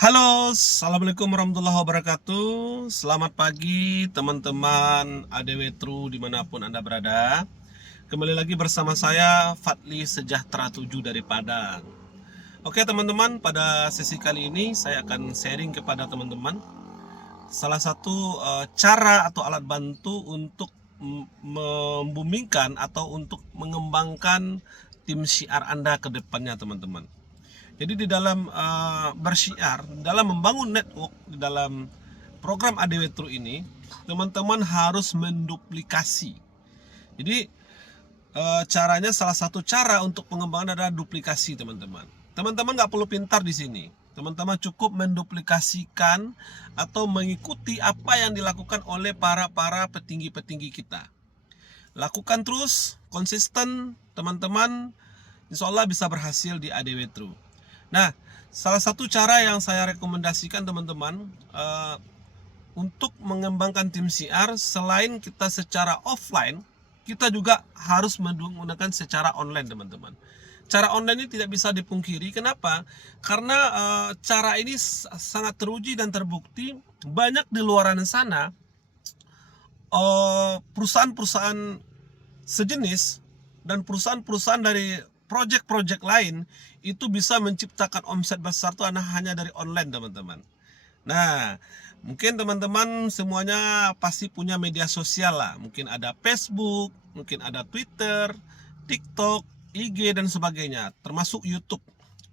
Halo, assalamualaikum warahmatullahi wabarakatuh. Selamat pagi teman-teman ADW True dimanapun Anda berada. Kembali lagi bersama saya Fadli Sejahtera 7 dari Padang. Oke teman-teman, pada sesi kali ini saya akan sharing kepada teman-teman salah satu cara atau alat bantu untuk membumingkan atau untuk mengembangkan tim syiar Anda ke depannya teman-teman. Jadi di dalam bersyiar, dalam membangun network, di dalam program ADW True ini, teman-teman harus menduplikasi. Jadi caranya, salah satu cara untuk pengembangan adalah duplikasi teman-teman. Teman-teman nggak perlu pintar di sini. Teman-teman cukup menduplikasikan atau mengikuti apa yang dilakukan oleh para petinggi-petinggi kita. Lakukan terus, konsisten, teman-teman, insya Allah bisa berhasil di ADW True. Nah, salah satu cara yang saya rekomendasikan teman-teman untuk mengembangkan tim CR, selain kita secara offline, kita juga harus menggunakan secara online teman-teman. Cara online ini tidak bisa dipungkiri. Kenapa? Karena cara ini sangat teruji dan terbukti. Banyak di luar sana perusahaan-perusahaan sejenis dan perusahaan-perusahaan dari project-project lain itu bisa menciptakan omset besar itu hanya dari online teman-teman. Nah, mungkin teman-teman semuanya pasti punya media sosial lah. Mungkin ada Facebook, mungkin ada Twitter, TikTok, IG dan sebagainya, termasuk YouTube.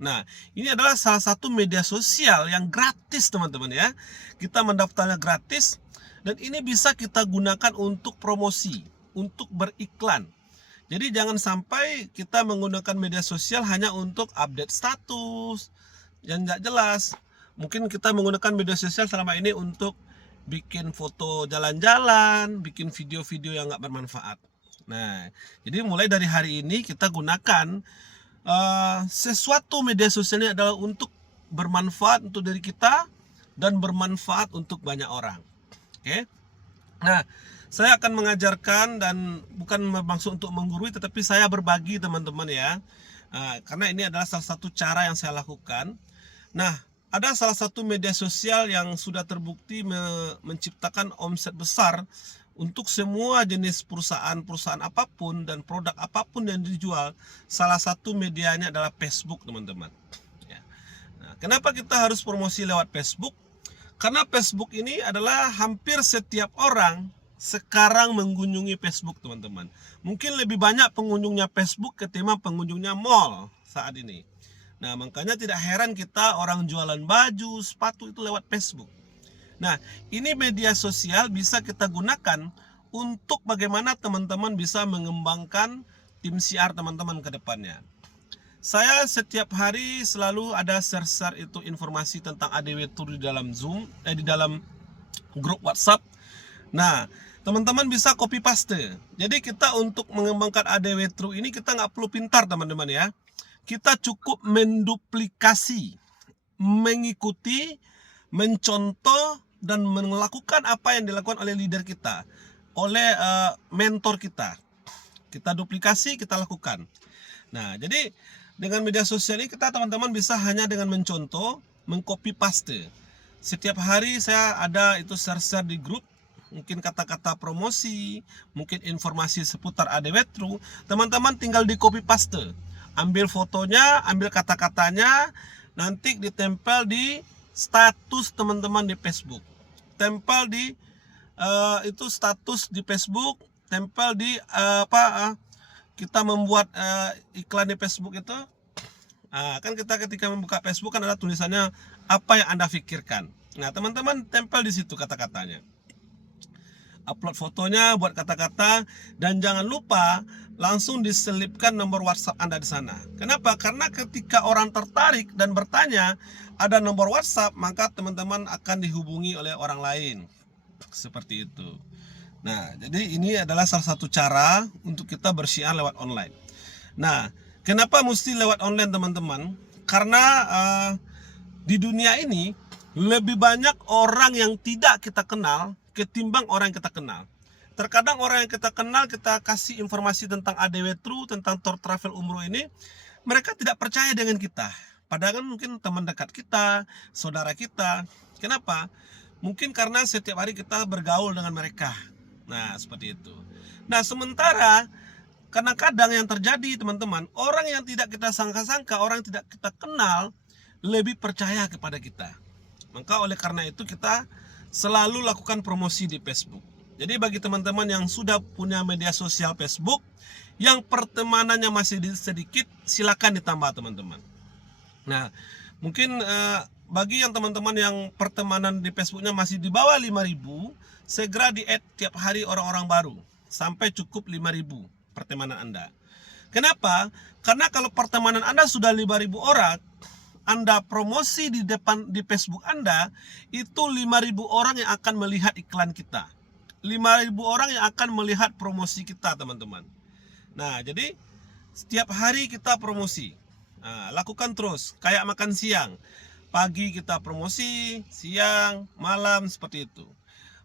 Nah, ini adalah salah satu media sosial yang gratis teman-teman ya. Kita mendaftarnya gratis dan ini bisa kita gunakan untuk promosi, untuk beriklan. Jadi jangan sampai kita menggunakan media sosial hanya untuk update status yang nggak jelas. Mungkin kita menggunakan media sosial selama ini untuk bikin foto jalan-jalan, bikin video-video yang nggak bermanfaat. Nah, jadi mulai dari hari ini kita gunakan sesuatu media sosial ini adalah untuk bermanfaat untuk diri kita dan bermanfaat untuk banyak orang. Oke? Nah, saya akan mengajarkan dan bukan bermaksud untuk menggurui, tetapi saya berbagi teman-teman ya. Karena ini adalah salah satu cara yang saya lakukan. Nah, ada salah satu media sosial yang sudah terbukti menciptakan omset besar untuk semua jenis perusahaan apapun dan produk apapun yang dijual. Salah satu medianya adalah Facebook teman-teman. Ya. Nah, kenapa kita harus promosi lewat Facebook? Karena Facebook ini adalah hampir setiap orang sekarang mengunjungi Facebook teman-teman. Mungkin lebih banyak pengunjungnya Facebook ketimbang pengunjungnya mall saat ini. Nah, makanya tidak heran kita orang jualan baju, sepatu itu lewat Facebook. Nah, ini media sosial bisa kita gunakan untuk bagaimana teman-teman bisa mengembangkan tim CR teman-teman ke depannya. Saya setiap hari selalu ada share-share itu informasi tentang ADW Tour di dalam Zoom, di dalam grup WhatsApp. Nah, teman-teman bisa copy paste. Jadi kita untuk mengembangkan ADW True ini kita nggak perlu pintar teman-teman ya. Kita cukup menduplikasi, mengikuti, mencontoh dan melakukan apa yang dilakukan oleh leader kita, oleh mentor kita. Kita duplikasi, kita lakukan. Nah, jadi dengan media sosial ini kita teman-teman bisa hanya dengan mencontoh, mengcopy paste. Setiap hari saya ada itu share-share di grup, mungkin kata-kata promosi, mungkin informasi seputar ADW True, teman-teman tinggal di copy paste. Ambil fotonya, ambil kata-katanya, nanti ditempel di status teman-teman di Facebook. Tempel di itu status di Facebook, tempel di kita membuat iklan di Facebook itu. Kan kita ketika membuka Facebook kan ada tulisannya apa yang Anda pikirkan. Nah, teman-teman tempel di situ kata-katanya. Upload fotonya, buat kata-kata, dan jangan lupa langsung diselipkan nomor WhatsApp Anda di sana. Kenapa? Karena ketika orang tertarik dan bertanya ada nomor WhatsApp, maka teman-teman akan dihubungi oleh orang lain. Seperti itu. Nah, jadi ini adalah salah satu cara untuk kita bersyiar lewat online. Nah, kenapa mesti lewat online teman-teman? Karena di dunia ini lebih banyak orang yang tidak kita kenal ketimbang orang yang kita kenal. Terkadang orang yang kita kenal, kita kasih informasi tentang ADW True, tentang tour travel umroh ini, mereka tidak percaya dengan kita. Padahal kan mungkin teman dekat kita, saudara kita. Kenapa? Mungkin karena setiap hari kita bergaul dengan mereka. Nah, seperti itu. Nah, sementara kadang-kadang yang terjadi teman-teman, orang yang tidak kita sangka-sangka, orang yang tidak kita kenal, lebih percaya kepada kita. Maka oleh karena itu kita selalu lakukan promosi di Facebook. Jadi bagi teman-teman yang sudah punya media sosial Facebook, yang pertemanannya masih sedikit, silakan ditambah teman-teman. Nah, mungkin bagi yang teman-teman yang pertemanan di Facebooknya masih di bawah 5.000, segera di-add tiap hari orang-orang baru sampai cukup 5.000 pertemanan Anda. Kenapa? Karena kalau pertemanan Anda sudah 5.000 orang, Anda promosi di Facebook Anda, itu 5.000 orang yang akan melihat iklan kita. 5.000 orang yang akan melihat promosi kita, teman-teman. Nah, jadi setiap hari kita promosi. Nah, lakukan terus, kayak makan siang. Pagi kita promosi, siang, malam, seperti itu.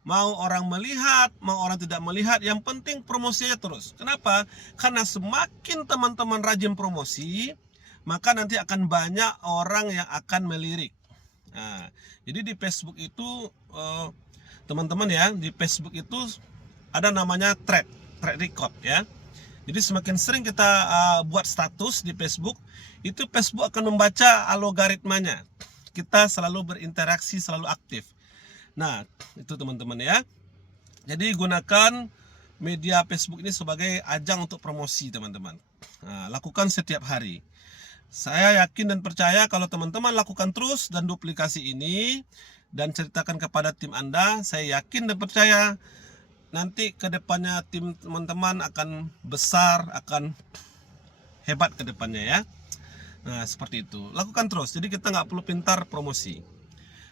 Mau orang melihat, mau orang tidak melihat, yang penting promosinya terus. Kenapa? Karena semakin teman-teman rajin promosi, maka nanti akan banyak orang yang akan melirik. Nah, jadi di Facebook itu teman-teman ya, di Facebook itu ada namanya thread record ya. Jadi semakin sering kita buat status di Facebook, itu Facebook akan membaca algoritmanya. Kita selalu berinteraksi, selalu aktif. Nah, itu teman-teman ya. Jadi gunakan media Facebook ini sebagai ajang untuk promosi, teman-teman. Nah, lakukan setiap hari. Saya yakin dan percaya kalau teman-teman lakukan terus dan duplikasi ini dan ceritakan kepada tim Anda, saya yakin dan percaya nanti ke depannya tim teman-teman akan besar, akan hebat ke depannya ya. Nah, seperti itu. Lakukan terus. Jadi kita nggak perlu pintar promosi.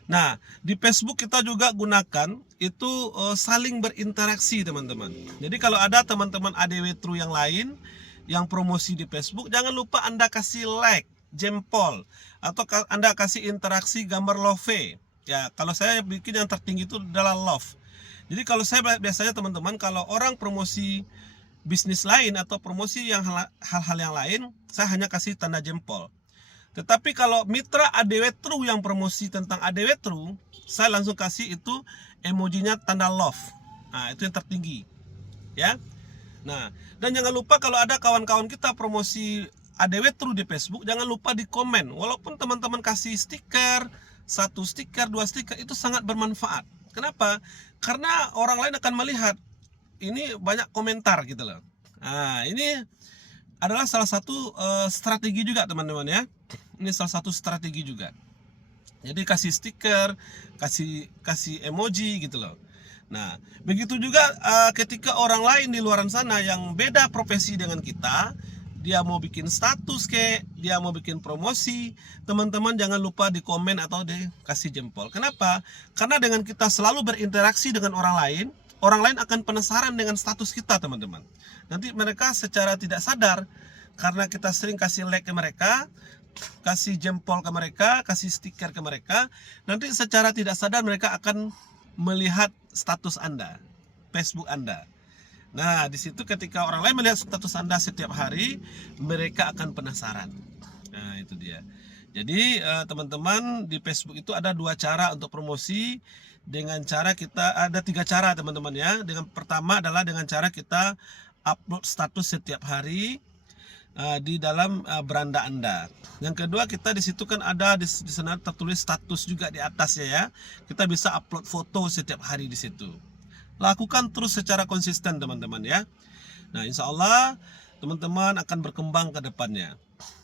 Nah, di Facebook kita juga gunakan itu saling berinteraksi, teman-teman. Jadi kalau ada teman-teman ADW True yang lain yang promosi di Facebook, jangan lupa Anda kasih like, jempol, atau Anda kasih interaksi gambar love. Ya, kalau saya bikin yang tertinggi itu adalah love. Jadi kalau saya biasanya teman-teman, kalau orang promosi bisnis lain atau promosi yang hal-hal yang lain, saya hanya kasih tanda jempol. Tetapi kalau mitra ADW True yang promosi tentang ADW True, saya langsung kasih itu emojinya tanda love. Nah, itu yang tertinggi. Ya. Nah, dan jangan lupa kalau ada kawan-kawan kita promosi ADW True di Facebook, jangan lupa di komen. Walaupun teman-teman kasih stiker, 1 stiker, 2 stiker, itu sangat bermanfaat. Kenapa? Karena orang lain akan melihat ini banyak komentar gitu loh. Nah, ini adalah salah satu strategi juga teman-teman ya. Ini salah satu strategi juga. Jadi kasih stiker, kasih emoji gitu loh. Nah, begitu juga ketika orang lain di luar sana yang beda profesi dengan kita, dia mau bikin status dia mau bikin promosi, teman-teman jangan lupa di komen atau dikasih jempol. Kenapa? Karena dengan kita selalu berinteraksi dengan orang lain akan penasaran dengan status kita, teman-teman. Nanti mereka secara tidak sadar, karena kita sering kasih like ke mereka, kasih jempol ke mereka, kasih stiker ke mereka, nanti secara tidak sadar mereka akan melihat status Anda, Facebook Anda. Nah, di situ ketika orang lain melihat status Anda setiap hari, mereka akan penasaran. Nah, itu dia. Jadi teman-teman, di Facebook itu ada 2 cara untuk promosi. Dengan cara kita ada 3 cara teman-teman ya. Dengan pertama adalah dengan cara kita upload status setiap hari di dalam beranda Anda. Yang kedua, kita di situ kan ada di sana tertulis status juga di atasnya ya. Kita bisa upload foto setiap hari di situ. Lakukan terus secara konsisten teman-teman ya. Nah, insya Allah teman-teman akan berkembang ke depannya.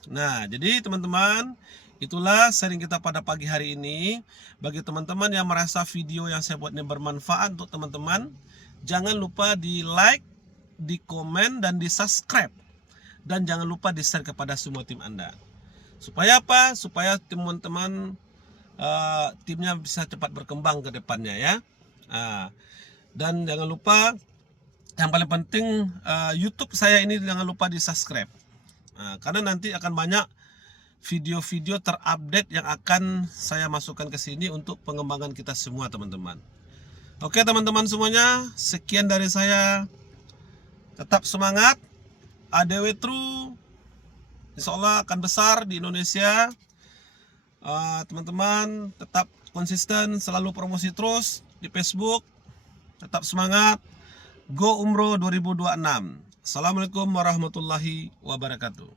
Nah, jadi teman-teman, itulah sharing kita pada pagi hari ini. Bagi teman-teman yang merasa video yang saya buat ini bermanfaat untuk teman-teman, jangan lupa di like, di komen, dan di subscribe. Dan jangan lupa di share kepada semua tim Anda. Supaya apa? Supaya teman-teman timnya bisa cepat berkembang ke depannya ya. Dan jangan lupa, yang paling penting YouTube saya ini jangan lupa di subscribe. Karena nanti akan banyak video-video terupdate yang akan saya masukkan ke sini untuk pengembangan kita semua teman-teman. Oke teman-teman semuanya, sekian dari saya. Tetap semangat. ADW True insya Allah akan besar di Indonesia. Teman-teman tetap konsisten, selalu promosi terus di Facebook. Tetap semangat. Go Umroh 2026. Assalamualaikum warahmatullahi wabarakatuh.